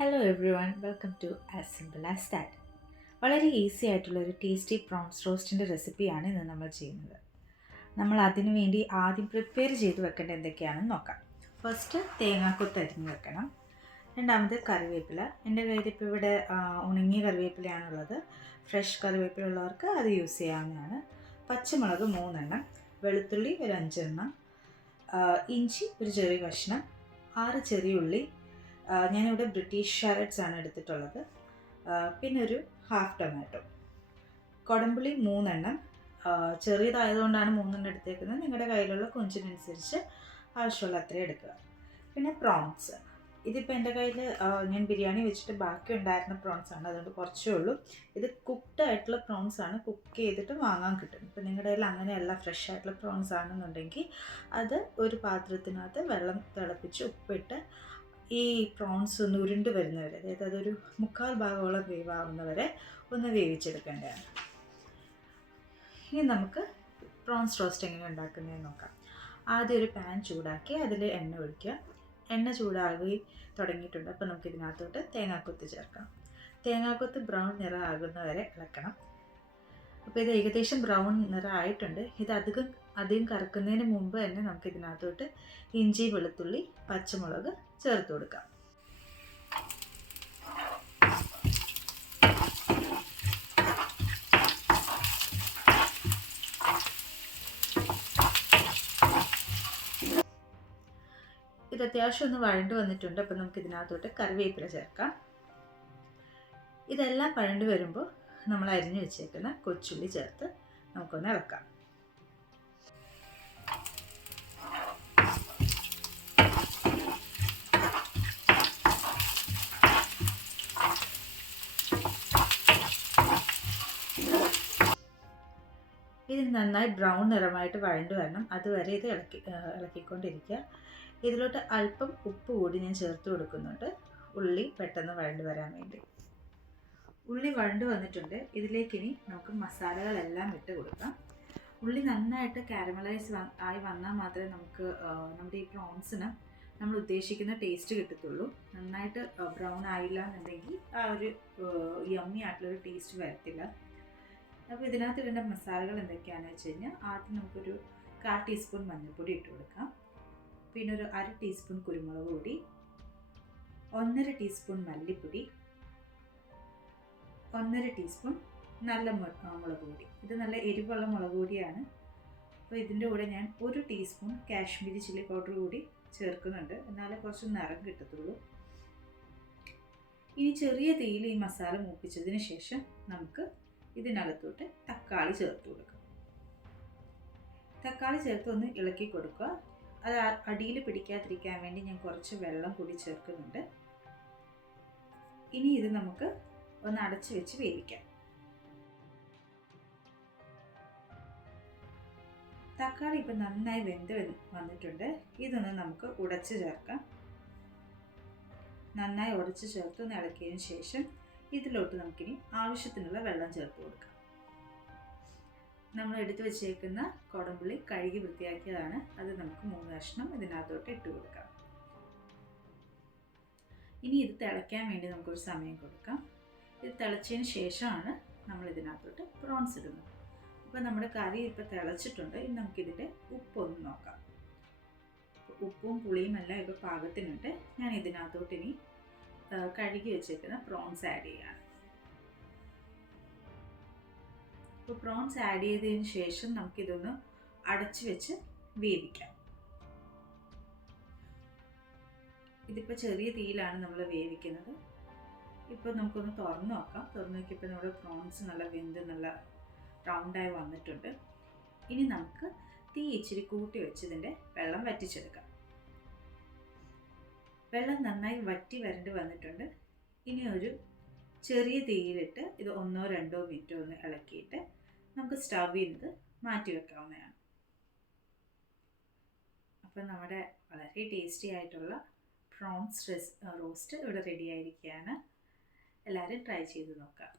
Hello everyone, welcome to as simple as that. വളരെ easy ആയിട്ടുള്ളൊരു tasty prawns റോസ്റ്റിൻ്റെ റെസിപ്പിയാണ് ഇന്ന് നമ്മൾ ചെയ്യുന്നത്. നമ്മൾ അതിനു വേണ്ടി ആദ്യം പ്രിപ്പയർ ചെയ്ത് വെക്കേണ്ട എന്തൊക്കെയാണെന്ന് നോക്കാം. ഫസ്റ്റ് തേങ്ങാക്കൊത്ത് അരിഞ്ഞ് വെക്കണം. രണ്ടാമത് കറിവേപ്പില. എൻ്റെ കയ്യിൽ ഇപ്പോൾ ഇവിടെ ഉണങ്ങിയ കറിവേപ്പിലയാണുള്ളത്. ഫ്രഷ് കറിവേപ്പില ഉള്ളവർക്ക് അത് യൂസ് ചെയ്യാവുന്നതാണ്. പച്ചമുളക് 3 എണ്ണം, വെളുത്തുള്ളി ഒരു 5 എണ്ണം, ഇഞ്ചി ഒരു ചെറിയ കഷ്ണം, 6 ചെറിയ ഉള്ളി. ഞാനിവിടെ ബ്രിട്ടീഷ് ഷാലറ്റ്സ് ആണ് എടുത്തിട്ടുള്ളത്. പിന്നെ ഒരു ഹാഫ് ടൊമാറ്റോ. കുടംപുളി 3 എണ്ണം. ചെറിയതായതുകൊണ്ടാണ് 3 എണ്ണം എടുത്തേക്കുന്നത്. നിങ്ങളുടെ കയ്യിലുള്ള കൊഞ്ചിനനുസരിച്ച് ആവശ്യമുള്ള അത്രയും എടുക്കുക. പിന്നെ പ്രോൺസ്. ഇതിപ്പോൾ എൻ്റെ കയ്യിൽ ഞാൻ ബിരിയാണി വെച്ചിട്ട് ബാക്കി ഉണ്ടായിരുന്ന പ്രോൺസ് ആണ്, അതുകൊണ്ട് കുറച്ചേ ഉള്ളൂ. ഇത് കുക്ക്ഡ് ആയിട്ടുള്ള പ്രോൺസ് ആണ്, കുക്ക് ചെയ്തിട്ട് വാങ്ങാൻ കിട്ടും. ഇപ്പോൾ നിങ്ങളുടെ കയ്യിൽ അങ്ങനെയല്ല, ഫ്രഷ് ആയിട്ടുള്ള പ്രോൺസ് ആണെന്നുണ്ടെങ്കിൽ അത് ഒരു പാത്രത്തിനകത്ത് വെള്ളം തിളപ്പിച്ച് ഉപ്പിട്ട് ഈ പ്രോൺസ് ഒന്ന് ഉരുണ്ട് വരുന്നവരെ, അതായത് അതൊരു 3/4 ഭാഗത്തോളം വേവാവുന്നവരെ ഒന്ന് വേവിച്ചെടുക്കേണ്ടതാണ്. ഇനി നമുക്ക് പ്രോൺസ് റോസ്റ്റ് എങ്ങനെ ഉണ്ടാക്കുന്നതെന്ന് നോക്കാം. ആദ്യം ഒരു പാൻ ചൂടാക്കി അതിൽ എണ്ണ ഒഴിക്കുക. എണ്ണ ചൂടാകി തുടങ്ങിയിട്ടുണ്ട്. അപ്പോൾ നമുക്ക് ഇതിനകത്തോട്ട് തേങ്ങാക്കൊത്ത് ചേർക്കാം. തേങ്ങാക്കൊത്ത് ബ്രൗൺ നിറമാകുന്നവരെ ഇളക്കണം. അപ്പോൾ ഇത് ഏകദേശം ബ്രൗൺ നിറമായിട്ടുണ്ട്. ഇത് അധികം കറക്കുന്നതിന് മുമ്പ് തന്നെ നമുക്ക് ഇതിനകത്തോട്ട് ഇഞ്ചി, വെളുത്തുള്ളി, പച്ചമുളക് ചേർത്ത് കൊടുക്കാം. ഇത് അത്യാവശ്യം ഒന്ന് വഴണ്ട് വന്നിട്ടുണ്ട്. അപ്പോൾ നമുക്ക് ഇതിനകത്തോട്ട് കറിവേപ്പില ചേർക്കാം. ഇതെല്ലാം വഴണ്ട് വരുമ്പോൾ നമ്മൾ അരിഞ്ഞു വെച്ചേക്കുന്ന കൊച്ചുള്ളി ചേർത്ത് നമുക്കൊന്ന് ഇളക്കാം. ഇത് നന്നായി ബ്രൗൺ നിറമായിട്ട് വഴണ്ട് വരണം. അതുവരെ ഇത് ഇളക്കിക്കൊണ്ടിരിക്കുക. ഇതിലോട്ട് അല്പം ഉപ്പ് കൂടി ഞാൻ ചേർത്ത് കൊടുക്കുന്നുണ്ട്, ഉള്ളി പെട്ടെന്ന് വഴണ്ട് വരാൻ വേണ്ടി. ഉള്ളി വഴണ്ട് വന്നിട്ടുണ്ട്. ഇതിലേക്കിനി നമുക്ക് മസാലകളെല്ലാം ഇട്ട് കൊടുക്കാം. ഉള്ളി നന്നായിട്ട് കാരമലൈസ് ആയി വന്നാൽ മാത്രമേ നമുക്ക് നമ്മുടെ ഈ പ്രോൺസിന് നമ്മൾ ഉദ്ദേശിക്കുന്ന ടേസ്റ്റ് കിട്ടത്തുള്ളൂ. നന്നായിട്ട് ബ്രൗൺ ആയില്ല എന്നുണ്ടെങ്കിൽ ആ ഒരു യമ്മി ആയിട്ടുള്ളൊരു ടേസ്റ്റ് വരത്തില്ല. അപ്പോൾ ഇതിനകത്ത് ഇടേണ്ട മസാലകൾ എന്തൊക്കെയാണെന്ന് വെച്ച് കഴിഞ്ഞാൽ, ആദ്യം നമുക്കൊരു 1/4 ടീസ്പൂൺ മഞ്ഞൾപ്പൊടി ഇട്ട് കൊടുക്കാം. പിന്നെ ഒരു 1/2 ടീസ്പൂൺ കുരുമുളക് പൊടി, 1/2 ടീസ്പൂൺ മല്ലിപ്പൊടി, 1/2 ടീസ്പൂൺ നല്ല മുളക് പൊടി. ഇത് നല്ല എരിവുള്ള മുളക് പൊടിയാണ്. അപ്പോൾ ഇതിൻ്റെ കൂടെ ഞാൻ 1 ടീസ്പൂൺ കാശ്മീരി ചില്ലി പൗഡർ കൂടി ചേർക്കുന്നുണ്ട്, എന്നാലേ കുറച്ച് നിറം കിട്ടത്തുള്ളൂ. ഇനി ചെറിയ തീയിൽ ഈ മസാല മൂപ്പിച്ചതിന് ശേഷം നമുക്ക് ഇതിനകത്തോട്ട് തക്കാളി ചേർത്ത് കൊടുക്കാം. തക്കാളി ചേർത്ത് ഒന്ന് ഇളക്കി കൊടുക്കുക. അത് അടിയിൽ പിടിക്കാതിരിക്കാൻ വേണ്ടി ഞാൻ കുറച്ച് വെള്ളം കൂടി ചേർക്കുന്നുണ്ട്. ഇനി ഇത് നമുക്ക് ഒന്ന് അടച്ചു വെച്ച് വേവിക്കാം. തക്കാളി ഇപ്പം നന്നായി വെന്ത് വന്നിട്ടുണ്ട്. ഇതൊന്ന് നമുക്ക് ഉടച്ച് ചേർക്കാം. നന്നായി ഉടച്ച് ചേർത്ത് ഒന്ന് ഇളക്കിയതിന് ശേഷം ഇതിലോട്ട് നമുക്കിനി ആവശ്യത്തിനുള്ള വെള്ളം ചേർത്ത് കൊടുക്കാം. നമ്മൾ എടുത്തു വെച്ചേക്കുന്ന കുടംപുളി കഴുകി വൃത്തിയാക്കിയതാണ്. അത് നമുക്ക് 3 കഷ്ണം ഇതിനകത്തോട്ട് ഇട്ട് കൊടുക്കാം. ഇനി ഇത് തിളയ്ക്കാൻ വേണ്ടി നമുക്കൊരു സമയം കൊടുക്കാം. ഇത് തിളച്ചതിന് ശേഷമാണ് നമ്മൾ ഇതിനകത്തോട്ട് പ്രോൺസ് ഇടുന്നത്. അപ്പോൾ നമ്മുടെ കറി ഇപ്പോൾ തിളച്ചിട്ടുണ്ട്. ഇനി നമുക്കിതിൻ്റെ ഉപ്പൊന്ന് നോക്കാം. ഉപ്പും പുളിയും എല്ലാം ഇപ്പോൾ പാകത്തിനുണ്ട്. ഞാൻ ഇതിനകത്തോട്ട് ഇനി കഴുകി വെച്ചേക്കുന്ന പ്രോൺസ് ആഡ് ചെയ്യാണ്. ഇപ്പോൾ പ്രോൺസ് ആഡ് ചെയ്തതിന് ശേഷം നമുക്കിതൊന്ന് അടച്ചു വെച്ച് വേവിക്കാം. ഇതിപ്പോൾ ചെറിയ തീയിലാണ് നമ്മൾ വേവിക്കുന്നത്. ഇപ്പോൾ നമുക്കൊന്ന് തുറന്ന് നോക്കാം. തുറന്ന് നോക്കിയപ്പോൾ നമ്മുടെ പ്രോൺസ് നല്ല വെന്ത് നല്ല റൗണ്ടായി വന്നിട്ടുണ്ട്. ഇനി നമുക്ക് തീ ഇച്ചിരി കൂട്ടി വെച്ച് ഇതിൻ്റെ വെള്ളം വറ്റിച്ചെടുക്കാം. വെള്ളം നന്നായി വറ്റി വരണ്ട് വന്നിട്ടുണ്ട്. ഇനി ഒരു ചെറിയ തീയിലിട്ട് ഇത് 1-2 മിനിറ്റ് ഒന്ന് ഇളക്കിയിട്ട് നമുക്ക് സ്റ്റൗവിൽ നിന്ന് മാറ്റി വെക്കാവുന്നതാണ്. അപ്പോൾ നമ്മുടെ വളരെ ടേസ്റ്റി ആയിട്ടുള്ള പ്രോൺസ് റോസ്റ്റ് ഇവിടെ റെഡി ആയിരിക്കുകയാണ്. എല്ലാവരും ട്രൈ ചെയ്ത് നോക്കാം.